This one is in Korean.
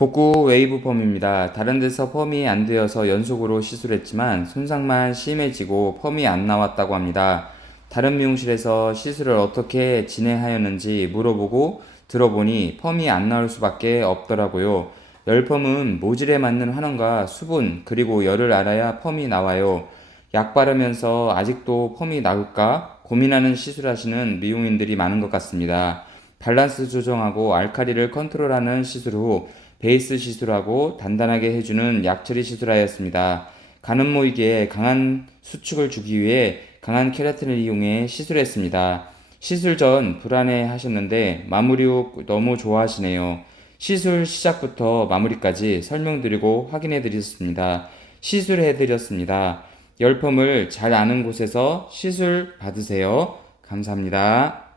복구 웨이브 펌입니다. 다른 데서 펌이 안 되어서 연속으로 시술했지만 손상만 심해지고 펌이 안 나왔다고 합니다. 다른 미용실에서 시술을 어떻게 진행하였는지 물어보고 들어보니 펌이 안 나올 수밖에 없더라고요. 열펌은 모질에 맞는 환원과 수분 그리고 열을 알아야 펌이 나와요. 약 바르면서 아직도 펌이 나올까 고민하는 시술하시는 미용인들이 많은 것 같습니다. 밸런스 조정하고 알카리를 컨트롤하는 시술 후 베이스 시술하고 단단하게 해주는 약처리 시술하였습니다. 가는 모이기에 강한 수축을 주기 위해 강한 케라틴을 이용해 시술했습니다. 시술 전 불안해 하셨는데 마무리 후 너무 좋아하시네요. 시술 시작부터 마무리까지 설명드리고 확인해 드렸습니다. 시술해 드렸습니다. 열펌을 잘 아는 곳에서 시술 받으세요. 감사합니다.